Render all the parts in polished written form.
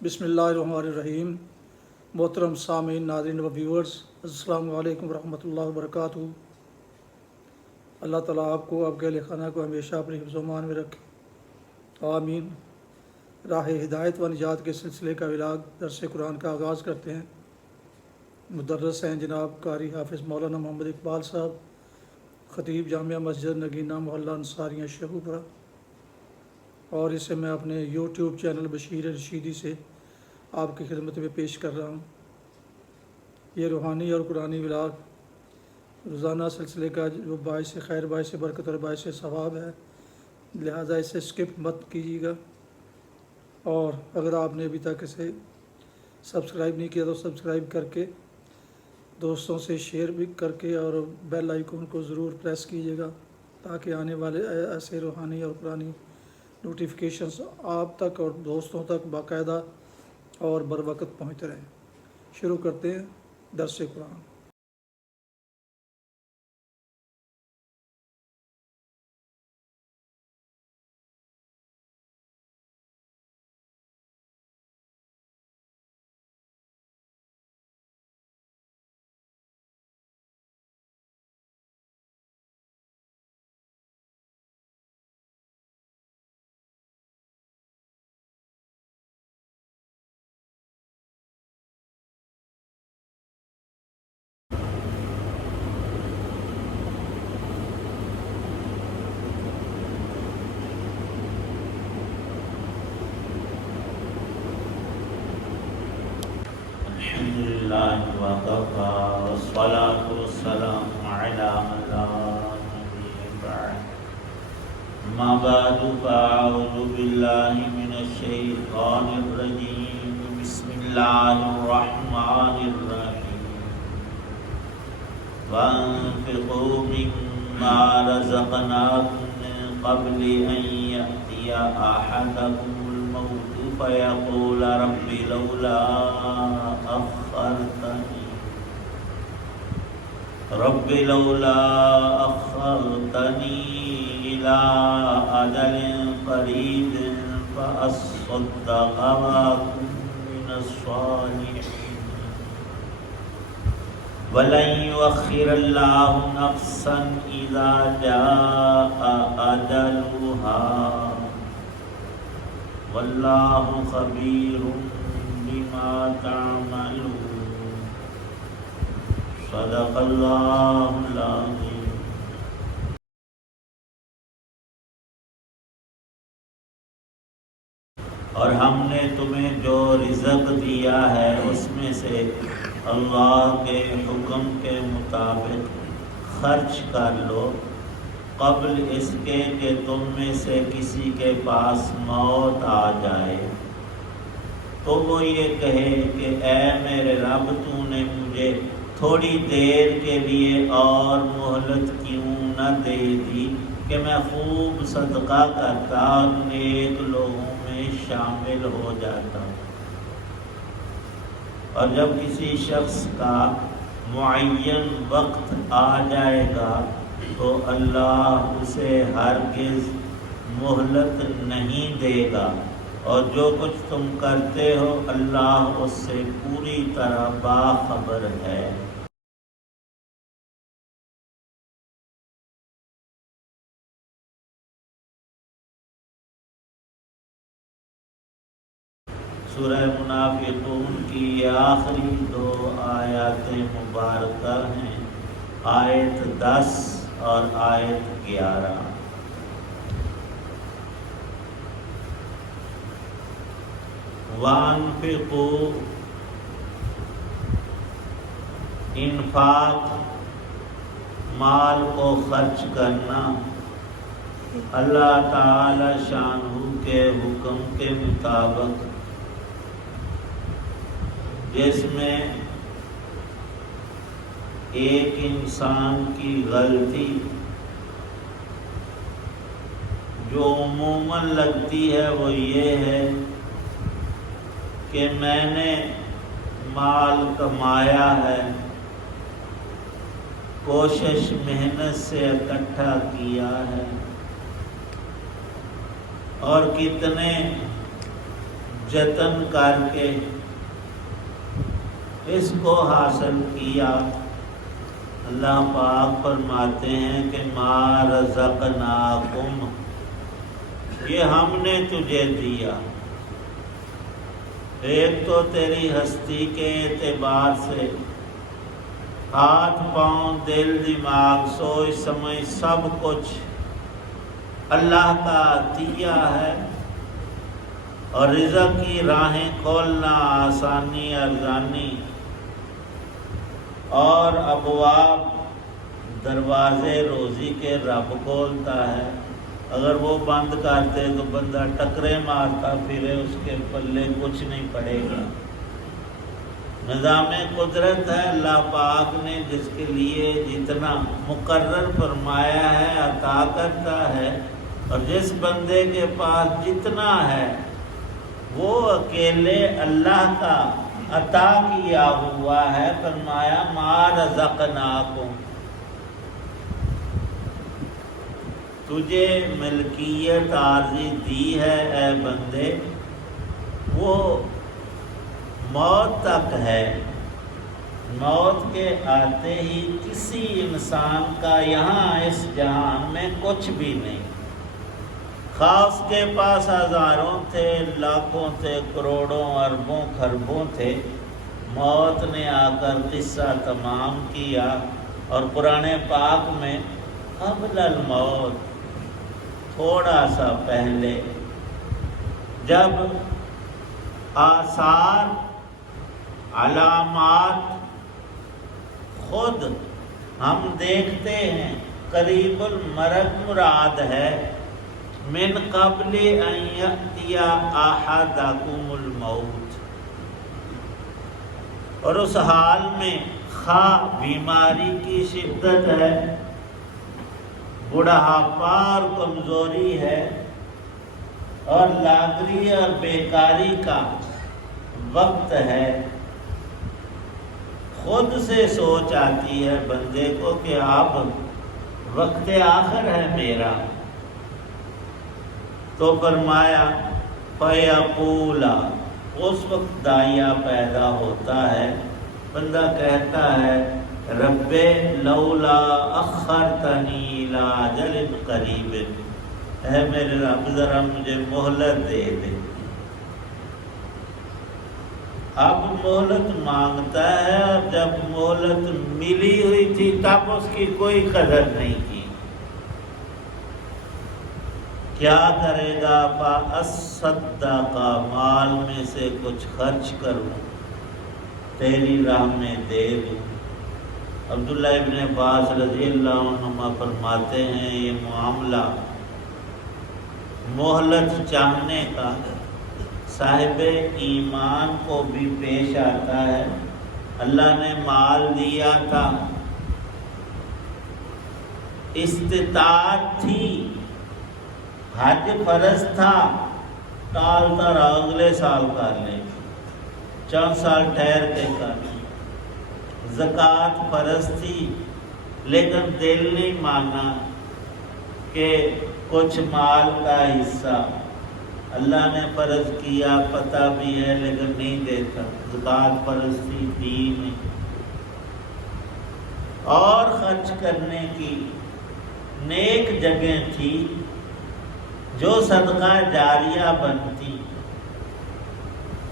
بسم اللہ الرحمن الرحیم۔ محترم سامعین، ناظرین و ویورز، السلام علیکم ورحمۃ اللہ وبرکاتہ۔ اللہ تعالیٰ آپ کو، آپ کے اہل خانہ کو ہمیشہ اپنی حفظ و امان میں رکھے، آمین۔ راہ ہدایت و نجات کے سلسلے کا ولاگ درس قرآن کا آغاز کرتے ہیں۔ مدرس ہیں جناب قاری حافظ مولانا محمد اقبال صاحب، خطیب جامعہ مسجد نگینہ محلہ انصاریہ شیخوپورہ، اور اسے میں اپنے یوٹیوب چینل بشیر رشیدی سے آپ کی خدمت میں پیش کر رہا ہوں۔ یہ روحانی اور قرآنی ولاگ روزانہ سلسلے کا جو باعث خیر، باعث برکت اور باعث ثواب ہے، لہٰذا اسے اسکپ مت کیجیے گا، اور اگر آپ نے ابھی تک اسے سبسکرائب نہیں کیا تو سبسکرائب کر کے، دوستوں سے شیئر بھی کر کے، اور بیل آئیکن کو ضرور پریس کیجیے گا تاکہ آنے والے ایسے روحانی اور قرآنی نوٹیفیکیشنز آپ تک اور دوستوں تک باقاعدہ اور بر وقت پہنچتے رہیں۔ شروع کرتے ہیں درس قرآن۔ الحمدللہ وکفی والصلاة والسلام علی من لا نبی بعد، اما بعد فاعوذ باللہ من الشیطان الرجیم، بسم اللہ الرحمن الرحیم۔ وانفقوا مما رزقناکم من قبل ان یأتی احدکم فیقول رب لولا أخرتني إلى أجل قريب فأصدق وأكن من الصالحين، ولن يؤخر الله نفسا إذا جاء أجلها، واللہ خبیر بما تعملون، صدق اللہ العظیم۔ اور ہم نے تمہیں جو رزق دیا ہے اس میں سے اللہ کے حکم کے مطابق خرچ کر لو، قبل اس کے کہ تم میں سے کسی کے پاس موت آ جائے تو وہ یہ کہے کہ اے میرے رب، تو نے مجھے تھوڑی دیر کے لیے اور مہلت کیوں نہ دے دی کہ میں خوب صدقہ کرتا اور نیک لوگوں میں شامل ہو جاتا۔ اور جب کسی شخص کا معین وقت آ جائے گا تو اللہ اسے ہرگز مہلت نہیں دے گا، اور جو کچھ تم کرتے ہو اللہ اس سے پوری طرح باخبر ہے۔ سورہ منافقون کی یہ آخری دو آیات مبارکہ ہیں، آیت 10 اور آیت 11۔ وانفقوا، انفاق مال کو خرچ کرنا اللہ تعالی شانہ کے حکم کے مطابق، جس میں ایک انسان کی غلطی جو عموماً لگتی ہے وہ یہ ہے کہ میں نے مال کمایا ہے، کوشش محنت سے اکٹھا کیا ہے، اور کتنے جتن کر کے اس کو حاصل کیا، اللہ پاک فرماتے ہیں کہ ما رزقناکم، یہ ہم نے تجھے دیا۔ ایک تو تیری ہستی کے اعتبار سے ہاتھ پاؤں دل دماغ سوچ سمجھ سب کچھ اللہ کا عطیہ ہے، اور رزق کی راہیں کھولنا، آسانی ارزانی اور ابواب دروازے روزی کے رب کھولتا ہے۔ اگر وہ بند کرتے تو بندہ ٹکرے مارتا پھرے، اس کے پلے کچھ نہیں پڑے گا۔ نظام قدرت ہے اللہ پاک نے جس کے لیے جتنا مقرر فرمایا ہے عطا کرتا ہے، اور جس بندے کے پاس جتنا ہے وہ اکیلے اللہ کا عطا کیا ہوا ہے۔ فرمایا ما رزقناکم، تجھے ملکیت عارضی دی ہے اے بندے، وہ موت تک ہے۔ موت کے آتے ہی کسی انسان کا یہاں اس جہان میں کچھ بھی نہیں، خواہ اس کے پاس ہزاروں تھے، لاکھوں تھے، کروڑوں اربوں خربوں تھے، موت نے آ کر قصہ تمام کیا۔ اور قرآن پاک میں قبل الموت، تھوڑا سا پہلے، جب آثار علامات خود ہم دیکھتے ہیں، قریب المرگ مراد ہے، من قبل ان یأتی احدکم الموت، اور اس حال میں خواہ بیماری کی شدت ہے، بڑھاپا اور کمزوری ہے، اور لاغری اور بیکاری کا وقت ہے، خود سے سوچ آتی ہے بندے کو کہ اب وقت آخر ہے میرا، تو فرمایا فَيَقُولَ، اس وقت داعیہ پیدا ہوتا ہے، بندہ کہتا ہے رب لولا اخرتنی الی اجل قریب، اے میرے رب ذرا مجھے مہلت دے دے۔ اب مہلت مانگتا ہے، اور جب مہلت ملی ہوئی تھی تب اس کی کوئی قدر نہیں کی۔ کیا کرے گا؟ فَأَصَّدَّقَ، مال میں سے کچھ خرچ کروں، تیری راہ میں دے دوں۔ عبداللہ ابن عباس رضی اللہ عنہما فرماتے ہیں یہ معاملہ مہلت چاہنے کا صاحب ایمان کو بھی پیش آتا ہے۔ اللہ نے مال دیا تھا، استطاعت تھی، حج فرض تھا، ٹالتا رہا، اگلے سال کر لے، 4 سال ٹھہر کے کر لے۔ زکوٰۃ فرض تھی لیکن دل نہیں مانا کہ کچھ مال کا حصہ اللہ نے فرض کیا، پتہ بھی ہے لیکن نہیں دیتا۔ زکوٰۃ فرض تھی، دی نہیں۔ اور خرچ کرنے کی نیک جگہ تھی جو صدقہ جاریہ بنتی،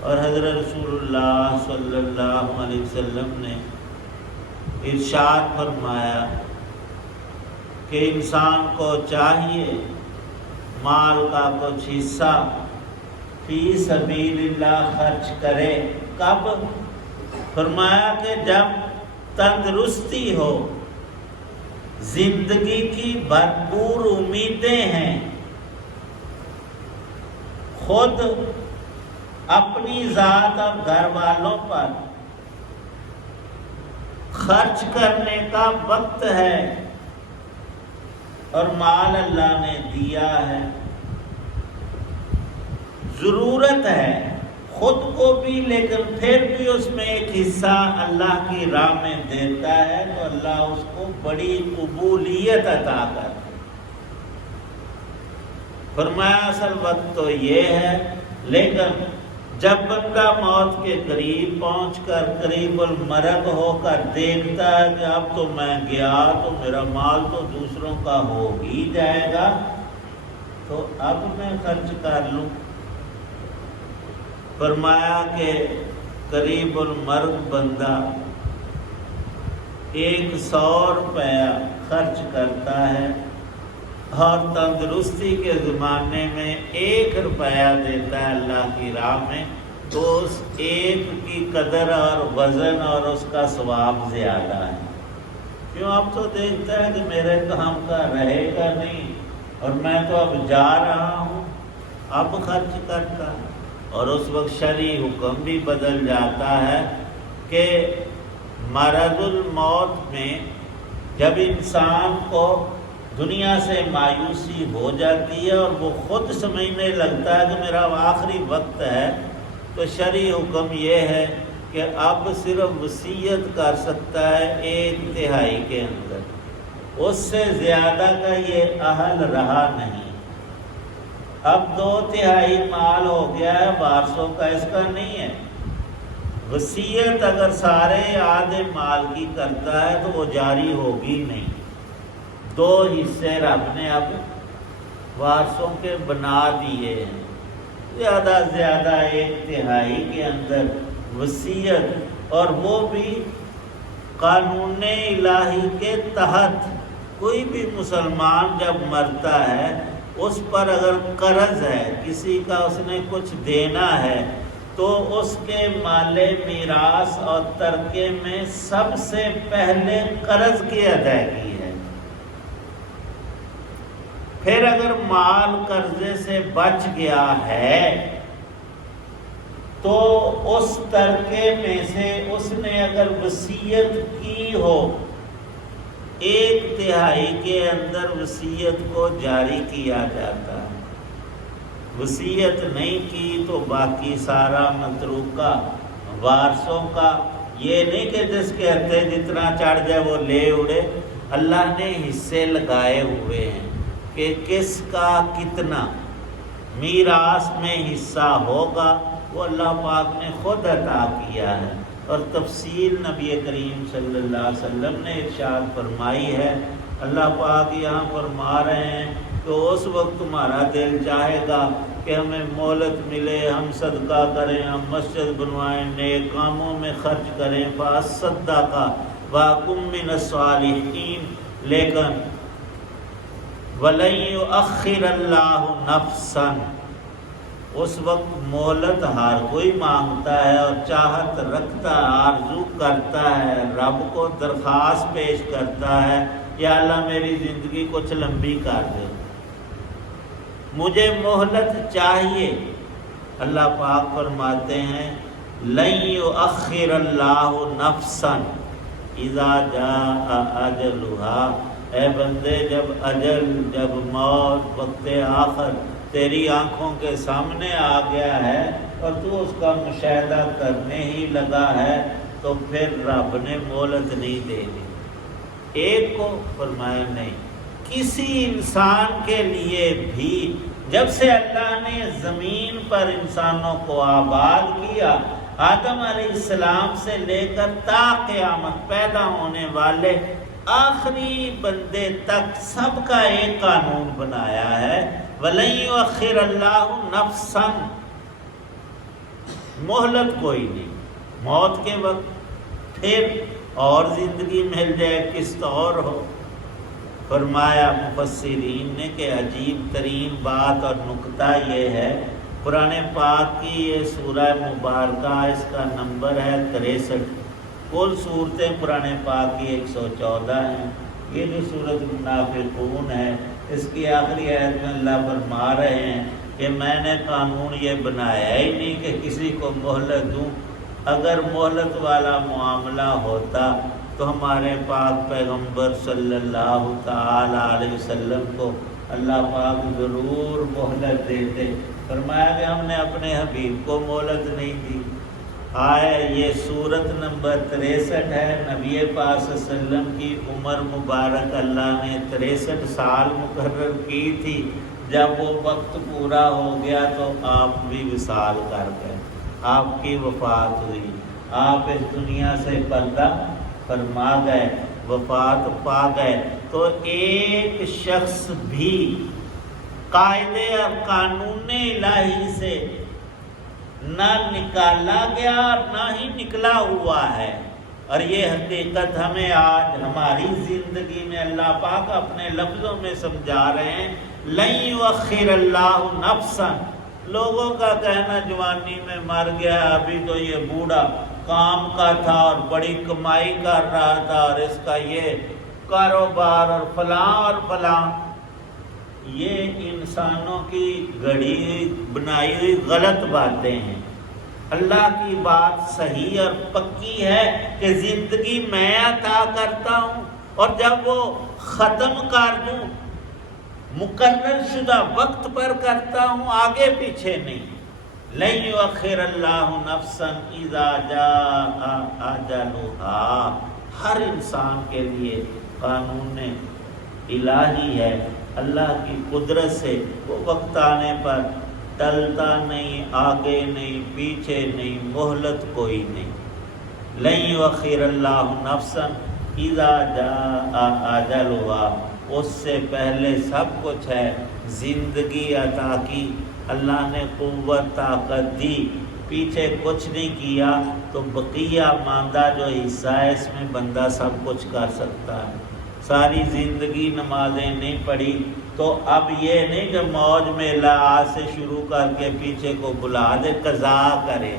اور حضرت رسول اللہ صلی اللہ علیہ وسلم نے ارشاد فرمایا کہ انسان کو چاہیے مال کا کچھ حصہ فی سبیل اللہ خرچ کرے۔ کب؟ فرمایا کہ جب تندرستی ہو، زندگی کی بھرپور امیدیں ہیں، خود اپنی ذات اور گھر والوں پر خرچ کرنے کا وقت ہے، اور مال اللہ نے دیا ہے، ضرورت ہے خود کو بھی لیکن پھر بھی اس میں ایک حصہ اللہ کی راہ میں دیتا ہے، تو اللہ اس کو بڑی قبولیت عطا کرتا ہے۔ فرمایا اصل وقت تو یہ ہے، لیکن جب بندہ موت کے قریب پہنچ کر قریب المرگ ہو کر دیکھتا ہے کہ اب تو میں گیا تو میرا مال تو دوسروں کا ہو ہی جائے گا، تو اب میں خرچ کر لوں۔ فرمایا کہ قریب المرگ بندہ 100 روپیہ خرچ کرتا ہے اور تندرستی کے زمانے میں 1 روپیہ دیتا ہے اللہ کی راہ میں، تو اس 1 کی قدر اور وزن اور اس کا ثواب زیادہ ہے۔ کیوں؟ اب تو دیکھتا ہے کہ میرے کام کا رہے گا نہیں اور میں تو اب جا رہا ہوں، اب خرچ کرتا ہے۔ اور اس وقت شرعی حکم بھی بدل جاتا ہے کہ مرض الموت میں جب انسان کو دنیا سے مایوسی ہو جاتی ہے اور وہ خود سمجھنے لگتا ہے کہ میرا آخری وقت ہے، تو شرعی حکم یہ ہے کہ اب صرف وصیت کر سکتا ہے 1/3 کے اندر، اس سے زیادہ کا یہ اہل رہا نہیں۔ اب 2/3 مال ہو گیا ہے، وارثوں کا اس کا نہیں ہے۔ وصیت اگر سارے آدھے مال کی کرتا ہے تو وہ جاری ہوگی نہیں۔ 2 حصے رب نے اب وارثوں کے بنا دیے ہیں، زیادہ سے زیادہ 1/3 کے اندر وصیت، اور وہ بھی قانون الہی کے تحت۔ کوئی بھی مسلمان جب مرتا ہے اس پر اگر قرض ہے، کسی کا اس نے کچھ دینا ہے، تو اس کے مال میراث اور ترکے میں سب سے پہلے قرض کی ادائیگی ہے۔ پھر اگر مال قرضے سے بچ گیا ہے تو اس ترکے میں سے اس نے اگر وصیت کی ہو، 1/3 کے اندر وصیت کو جاری کیا جاتا ہے۔ وصیت نہیں کی تو باقی سارا متروکہ وارثوں کا۔ یہ نہیں کہ جس کے ہتھے جتنا چڑھ جائے وہ لے اڑے، اللہ نے حصے لگائے ہوئے ہیں کہ کس کا کتنا میراث میں حصہ ہوگا، وہ اللہ پاک نے خود عطا کیا ہے۔ اور تفصیل نبی کریم صلی اللہ علیہ وسلم نے ارشاد فرمائی ہے۔ اللہ پاک یہاں فرما رہے ہیں کہ اس وقت تمہارا دل چاہے گا کہ ہمیں مہلت ملے، ہم صدقہ کریں، ہم مسجد بنوائیں، نیک کاموں میں خرچ کریں، فَأَصَّدَّقَ وَأَكُن مِّنَ الصَّالِحِينَ، لیکن وَلَن يُؤَخِّرَ اللَّهُ نَفْسًا، اس وقت مہلت ہر کوئی مانگتا ہے اور چاہت رکھتا ہے، آرزو کرتا ہے، رب کو درخواست پیش کرتا ہے، یا اللہ میری زندگی کچھ لمبی کر دے، مجھے مہلت چاہیے۔ اللہ پاک فرماتے ہیں لن یؤخر اللہ نفسا اذا جاء اجلها، اے بندے جب اجل، جب موت، وقت آخر تیری آنکھوں کے سامنے آ گیا ہے اور تو اس کا مشاہدہ کرنے ہی لگا ہے، تو پھر رب نے مہلت نہیں دے دی۔ ایک کو فرمایا نہیں، کسی انسان کے لیے بھی جب سے اللہ نے زمین پر انسانوں کو آباد کیا، آدم علیہ السلام سے لے کر تا قیامت پیدا ہونے والے آخری بندے تک سب کا ایک قانون بنایا ہے، وَلَن يُؤَخِّرَ اللَّهُ نَفْسًا، مہلت کوئی نہیں۔ موت کے وقت پھر اور زندگی مل جائے، قسط اور ہو۔ فرمایا مفسرین نے کہ عجیب ترین بات اور نکتہ یہ ہے، قرآن پاک کی یہ سورہ مبارکہ، اس کا نمبر ہے 63۔ کل صورتیں قرآن پاک کی 114 ہیں۔ یہ جو سورۃ المنافقون ہے، اس کی آخری آیت میں اللہ فرما رہے ہیں کہ میں نے قانون یہ بنایا ہی نہیں کہ کسی کو مہلت دوں، اگر مہلت والا معاملہ ہوتا تو ہمارے پاک پیغمبر صلی اللہ تعالی علیہ وسلم کو اللہ پاک ضرور مہلت دیتے۔ فرمایا کہ ہم نے اپنے حبیب کو مہلت نہیں دی۔ آئے یہ سورت نمبر 63 ہے۔ نبی پاک صلی اللہ علیہ وسلم کی عمر مبارک اللہ نے 63 سال مقرر کی تھی، جب وہ وقت پورا ہو گیا تو آپ بھی وصال کر گئے۔ آپ کی وفات ہوئی، آپ اس دنیا سے پردہ فرما گئے، وفات پا گئے، تو ایک شخص بھی قاعدے اور قانون الہی سے نہ نکالا گیا اور نہ ہی نکلا ہوا ہے۔ اور یہ حقیقت ہمیں آج ہماری زندگی میں اللہ پاک اپنے لفظوں میں سمجھا رہے ہیں، لن یؤخر اللہ نفسا۔ لوگوں کا کہنا جوانی میں مر گیا، ابھی تو یہ بوڑھا کام کا تھا اور بڑی کمائی کر رہا تھا اور اس کا یہ کاروبار اور فلاں اور فلاں۔ یہ انسانوں کی گھڑی ہوئی بنائی ہوئی غلط باتیں ہیں۔ اللہ کی بات صحیح اور پکی ہے کہ زندگی میں عطا کرتا ہوں، اور جب وہ ختم کر دوں مقرر شدہ وقت پر کرتا ہوں، آگے پیچھے نہیں۔ لن یؤخر اللہ نفسا اذا جاء اجلها۔ ہر انسان کے لیے قانون الہی ہے، اللہ کی قدرت سے وہ وقت آنے پر ٹلتا نہیں، آگے نہیں، پیچھے نہیں، مہلت کوئی نہیں۔ لن یؤخر اللہ نفسا اذا جاء اجلها، اس سے پہلے سب کچھ ہے، زندگی عطا کی، اللہ نے قوت طاقت دی، پیچھے کچھ نہیں کیا، تو بقیہ ماندہ جو حصہ ہے اس میں بندہ سب کچھ کر سکتا ہے۔ ساری زندگی نمازیں نہیں پڑھی تو اب یہ نہیں کہ موج میلہ آج سے شروع کر کے پیچھے کو بلا دے، قضا کرے۔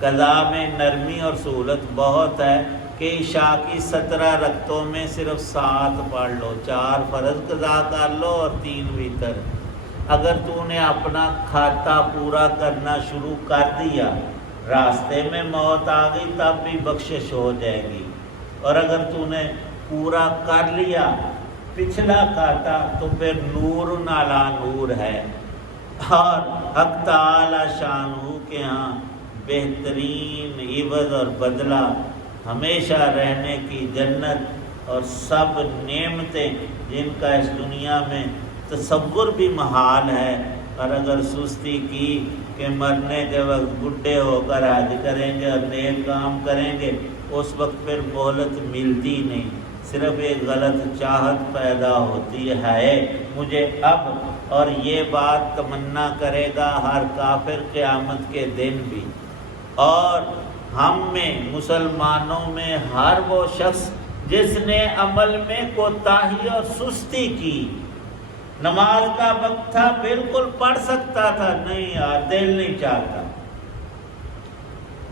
قضا میں نرمی اور سہولت بہت ہے کہ عشاء کی 17 رکعتوں میں صرف 7 پڑھ لو، 4 فرض قضا کر لو اور 3 وتر۔ اگر تو نے اپنا کھاتا پورا کرنا شروع کر دیا، راستے میں موت آ گئی تب بھی بخشش ہو جائے گی، اور اگر تو نے پورا کر لیا پچھلا کھاتا تو پھر نور علی نور ہے، اور حق تعالی شانہ کے ہاں بہترین عوض اور بدلہ ہمیشہ رہنے کی جنت اور سب نعمتیں جن کا اس دنیا میں تصور بھی محال ہے۔ اور اگر سستی کی کہ مرنے کے وقت بڈھے ہو کر حج کریں گے اور نیک کام کریں گے، اس وقت پھر مہلت ملتی نہیں، صرف ایک غلط چاہت پیدا ہوتی ہے مجھے اب، اور یہ بات تمنا کرے گا ہر کافر قیامت کے دن بھی۔ اور ہم میں مسلمانوں میں ہر وہ شخص جس نے عمل میں کوتاہی اور سستی کی، نماز کا وقت تھا بالکل پڑھ سکتا تھا، نہیں یار دل نہیں چاہتا۔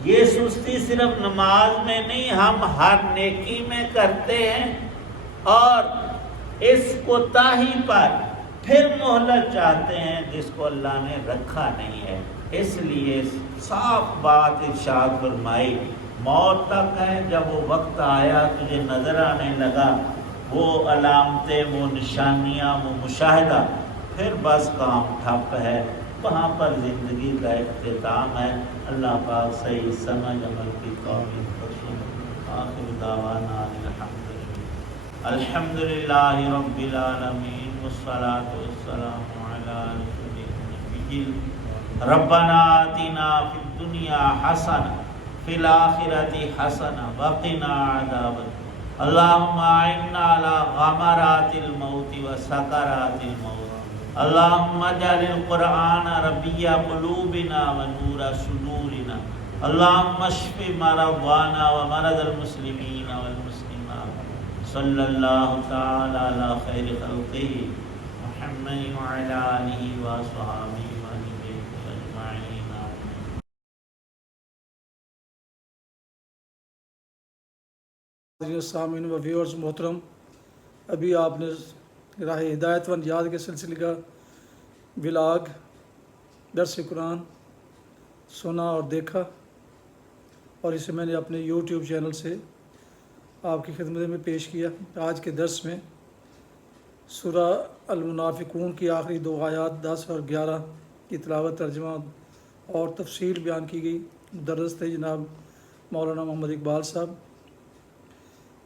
یہ سستی صرف نماز میں نہیں، ہم ہر نیکی میں کرتے ہیں، اور اس کوتاہی پر پھر مہلت چاہتے ہیں جس کو اللہ نے رکھا نہیں ہے۔ اس لیے صاف بات ارشاد فرمائی، موت تک ہے، جب وہ وقت آیا تجھے نظر آنے لگا وہ علامتیں، وہ نشانیاں، وہ مشاہدہ، پھر بس کام ٹھپ ہے، وہاں پر زندگی کا اختتام ہے۔ اللہ پاک صحیح سمجھ عمل کی توفیق بخشے۔ آخر دعوانا الحمدللہ رب العالمین والصلاة والسلام علی رسول النبی۔ ربنا آتنا فی الدنیا حسنہ فی الآخرۃ حسنہ وقنا عذاب النار۔ اللہم اعنا علی غمرات الموت وسکرات الموت۔ اللہم اجعل القرآن ربیع قلوبنا ونور صدورنا۔ اللہم اشف مرضانا ومرض المسلمین والمسلمات۔ صلی اللہ تعالی علی خیر خلقہ محمد وعلی آلہ وصحبہ سامعین و ویورز محترم، ابھی آپ نے راہ ہدایت و نجات کے سلسلے کا ولاگ درس قرآن سنا اور دیکھا، اور اسے میں نے اپنے یوٹیوب چینل سے آپ کی خدمت میں پیش کیا۔ آج کے درس میں سورہ المنافقون کی آخری 2 آیات 10 اور 11 کی تلاوت، ترجمہ اور تفصیل بیان کی گئی۔ مدرس تھے جناب مولانا محمد اقبال صاحب۔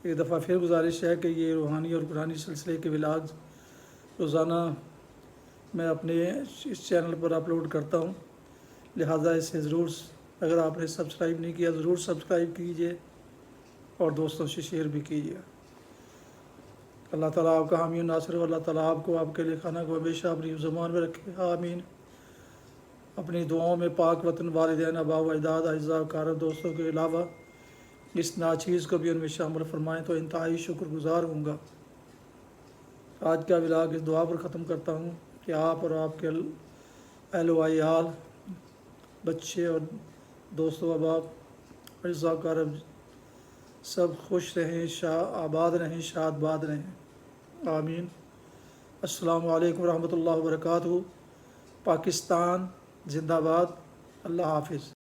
ایک دفعہ پھر گزارش ہے کہ یہ روحانی اور قرآنی سلسلے کے ولاگ روزانہ میں اپنے اس چینل پر اپلوڈ کرتا ہوں، لہٰذا اسے ضرور اگر آپ نے سبسکرائب نہیں کیا ضرور سبسکرائب کیجیے اور دوستوں سے شیئر بھی کیجیے۔ اللہ تعالیٰ آپ کا حامی و ناصر ہو، اللہ تعالیٰ آپ کو، آپ کے لیے کھانا کو ہمیشہ اپنی زبان میں رکھے، آمین۔ اپنی دعاؤں میں پاک وطن، والدین، آباء و اجداد، اعزاء و اقارب، دوستوں کے علاوہ اس ناچیز کو بھی ان میں شامل فرمائیں تو انتہائی شکر گزار ہوں گا۔ آج کا ولاگ اس دعا پر ختم کرتا ہوں کہ آپ اور آپ کے اہل و عیال، بچے اور دوست و احباب، اعزاء و اقارب سب خوش رہیں، آباد رہیں، شاد باد رہیں، آمین۔ السلام علیکم ورحمۃ اللہ وبرکاتہ۔ پاکستان زندہ باد۔ اللہ حافظ۔